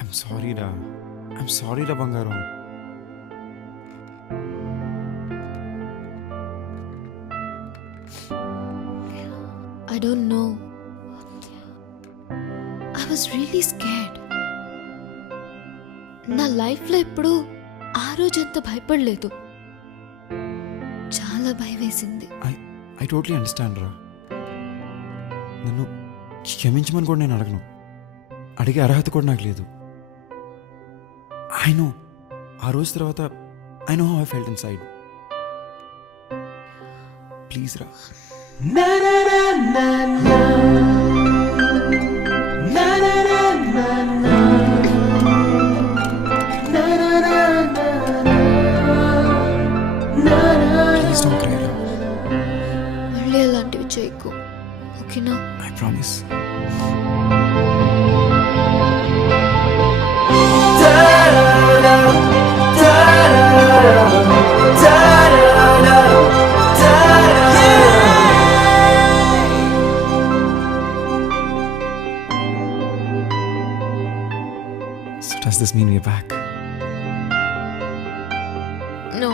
I'm sorry రా బంగారం. I don't know. I was really scared. నా లైఫ్లో ఎప్పుడు ఆ రోజు అంత భయపడలేదు. చాలా భయం వేసింది. ఐ టోటలీ అండర్స్టాండ్ రా. నన్ను క్షమించమని కూడా నేను అడగను, అడిగే అర్హత కూడా నాకు లేదు. ఐ నో ఆ రోజు తర్వాత I know how I felt in side. Please రా. ప్లీజ్ డోంట్ క్రై రా. మళ్ళీ అలాంటివి చేయకు, ఓకేనా? I promise. So does this mean we're back? No.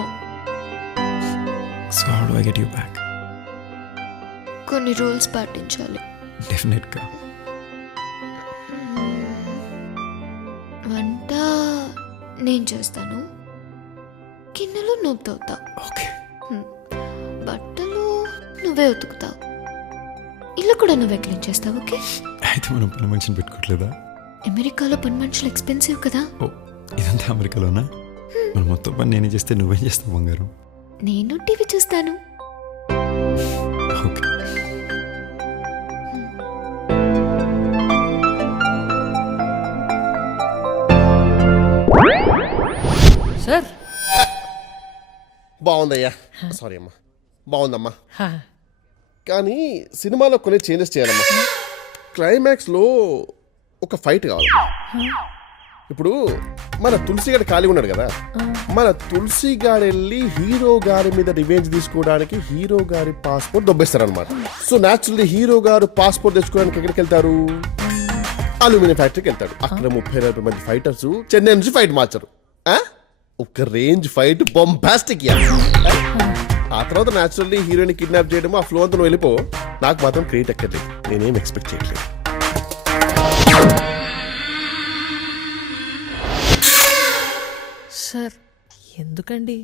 So how do I get you back? కొన్ని రూల్స్ పాటించాలి. Definitely. వంట నేను చేస్తాను, గిన్నెలు నువ్వు తోతావు, Okay. బట్టలు నువ్వే ఉతుకుతావు, ఇల్లు కూడా నువ్వే క్లీన్ చేస్తావు. ఓకే? అయితే మనం పని మనిషిని పెట్టుకోవట్లేదా? అమెరికాలో పని మనుషులు ఎక్స్పెన్సివ్ కదా. ఓ, ఇదంతా అమెరికాలోనా? మనం మొత్తం పని నేనే చేస్తే నువ్వేం చేస్తావు బంగారం? నేను టీవీ చూస్తాను. ఓకే. సార్ బాగుందయ్యా. సారీ అమ్మా. బాగుందమ్మా, కానీ సినిమాలో కొన్ని చేంజెస్ చేయాలమ్మా. క్లైమాక్స్లో ఒక ఫైట్ కావాలి. ఇప్పుడు మన తులసి గారి ఖాళీ ఉన్నాడు కదా, మన తులసి గారు వెళ్ళి హీరో గారి మీద రివెంజ్ తీసుకోవడానికి హీరో గారి పాస్పోర్ట్ దొబ్బేస్తారనమాట. సో న్యాచురల్లీ హీరో గారు పాస్పోర్ట్ తెచ్చుకోవడానికి ఎక్కడికి వెళ్తారు? అల్యూమినియం ఫ్యాక్టరీకి వెళ్తాడు. అక్కడ 30-40 మంది ఫైటర్స్ చెన్నై నుంచి ఫైట్ మార్చారు. ఒక రేంజ్ ఫైట్ బొంబాస్టిక్. ఆ తర్వాత న్యాచురల్లీ హీరోయిన్ కిడ్నాప్ చేయడం, ఆ ఫ్లో అంతా వెళ్ళిపో. నాకు మాత్రం క్రియేట్ ఎక్కర్లేదు, నేనేం ఎక్స్పెక్ట్ చేయట్లేదు. సార్ ఎందుకండి,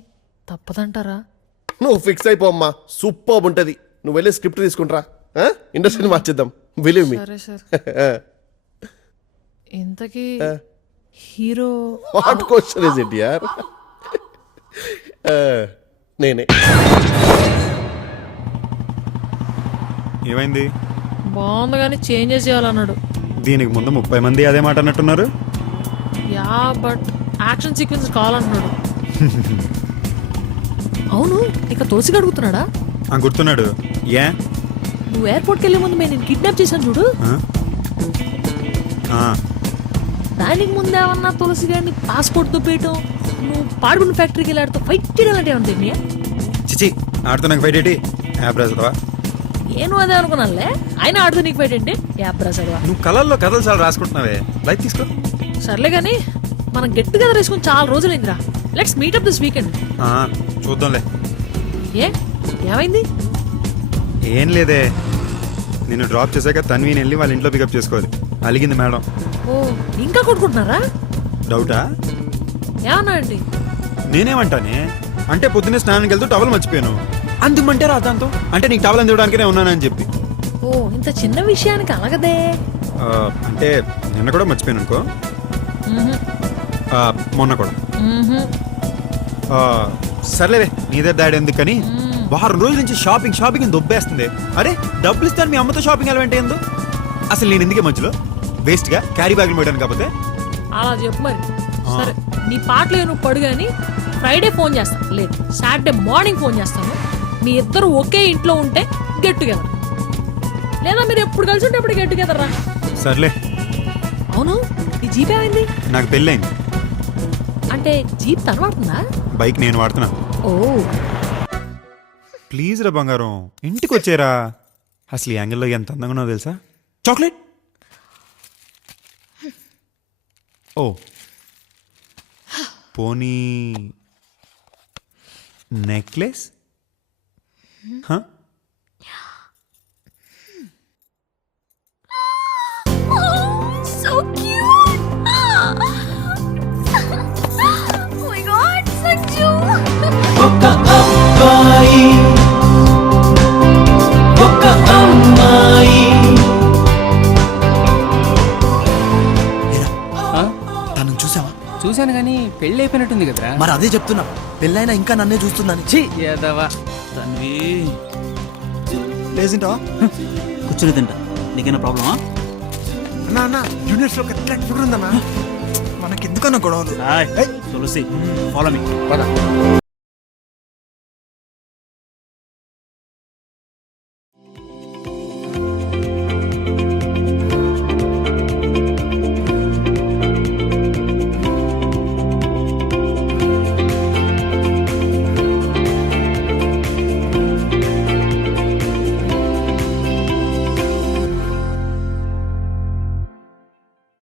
తప్పదంటారా? నువ్వు ఫిక్స్ అయిపోమ్మా, సూపర్ ఉంటది. నువ్వు వెళ్ళి స్క్రిప్ట్ తీసుకుంటారా, ఇండస్ట్రీని మార్చేద్దాం. Believe me. సరే సార్. ఇంతకీ hero what question is it యార్? నేనే. ఏమైంది? బాగుంది కానీ చేంజెస్ చేయాలన్నాడు. దీనికి ముందు 30 మంది అదే మాట అన్నట్టున్నారు. యా బట్ యాక్షన్ సీక్వెన్స్ కావాలంటున్నాడు. అవును, ఇక తులసిగా అడుగుతున్నాడా? గుర్తున్నాడు. ఏ నువ్వు ఎయిర్పోర్ట్కి వెళ్ళే ముందు నేను కిడ్నాప్ చేశాను చూడు, దానికి ముందేమన్నా తులసి గారిని పాస్పోర్ట్ దుబ్బేయటం, నువ్వు పాడుకున్న ఫ్యాక్టరీకి వెళ్ళి ఆడుతూ ఫైట్ చేయడం అంటే ఏమంటే చిచి ఆడుతూ నాకు ఫైట్ ఏంటి? యాప్ రాజువా? నేను అదే అనుకున్నానులే. ఆయన ఆడుతూ నీకు ఫైట్ ఏంటి? యాప్ రాసాడువా? నువ్వు కళల్లో కథలు చాలా రాసుకుంటున్నావే. లైక్ తీసుకో. సర్లే కానీ మనం గెట్ టుగెదర్ వేసుకుని చాలా రోజులైందిరా. Let's meet up this weekend. చూద్దాంలే. ఏమైంది? ఏం లేదే, నిన్ను డ్రాప్ చేశాక తన్వీని వెళ్ళి వాళ్ళ ఇంట్లో పికప్ చేసుకోవాలి. అలిగింది మేడం. ఓ, ఇంకా కొట్టుకుంటున్నారా? డౌటా? ఏమన్నా అండి? నేనేమంటానే అంటే పొద్దున్నే స్నానానికి వెళ్తూ టవల్ మర్చిపోయాను. అందుమంటే రా దాంతో అంటే నీకు టవల్ అందివడానికే ఉన్నానని చెప్పి. ఓ, ఇంత చిన్న విషయానికి అలాగదే. అంటే నిన్న కూడా మర్చిపోయాను అనుకో. మొన్న కూడా. సర్లేవే, నీదే దాడి ఎందుకు కానీ వారం రోజుల నుంచి షాపింగ్ దొబ్బేస్తుంది. అరే డబ్బులు ఇస్తాను మీ అమ్మతో షాపింగ్ వెళ్ళమంటే ఎందు? అసలు నేను ఎందుకే మధ్యలో వేస్ట్గా క్యారీ బ్యాగులు పెట్టాను. కాకపోతే అలా చెప్పు మరి. సరే, నీ పాటలు నువ్వు పడు కానీ ఫ్రైడే ఫోన్ చేస్తాను, లేదు సాటర్డే మార్నింగ్ ఫోన్ చేస్తాను. మీ ఇద్దరు ఒకే ఇంట్లో ఉంటే గెట్ టుగెదర్, లేదా మీరు ఎప్పుడు కలిసి ఉంటే ఎప్పుడు గెట్ టుగెదర్ రా. సర్లే. అవును, ఈ జీప్ ఏమైంది? నాకు పెళ్ళైంది. అంటే జీప్ తను వాడుతుందా? బైక్ నేను వాడుతున్నా. ఓ ప్లీజ్ రా బంగారం, ఇంటికి వచ్చేరా. అసలు ఈ యాంగిల్లో ఎంత అందంగా ఉన్నావు తెలుసా? చాక్లెట్ ఓ పోనీ necklace So cute! Oh my god, Sanju! ఒక అబ్బాయి ఒక అమ్మాయి తనను చూసావా? చూశాను కానీ పెళ్ళి అయిపోయినట్టుంది కదరా. మరి అదే చెప్తున్నా, పెళ్ళైనా ఇంకా నన్నే చూస్తుందని. ఛీ యాదవా తన్వి. లేచింటావా? కూర్చుని తింటా. నీకేనా ప్రాబ్లమా? అన్నా అన్న, యూనివర్స్ లో కట్లెట్ ఫుడ్ ఉందన్నా. మనకెందుకన్నా గొడవలు? తులసి ఫాలో మీ. పద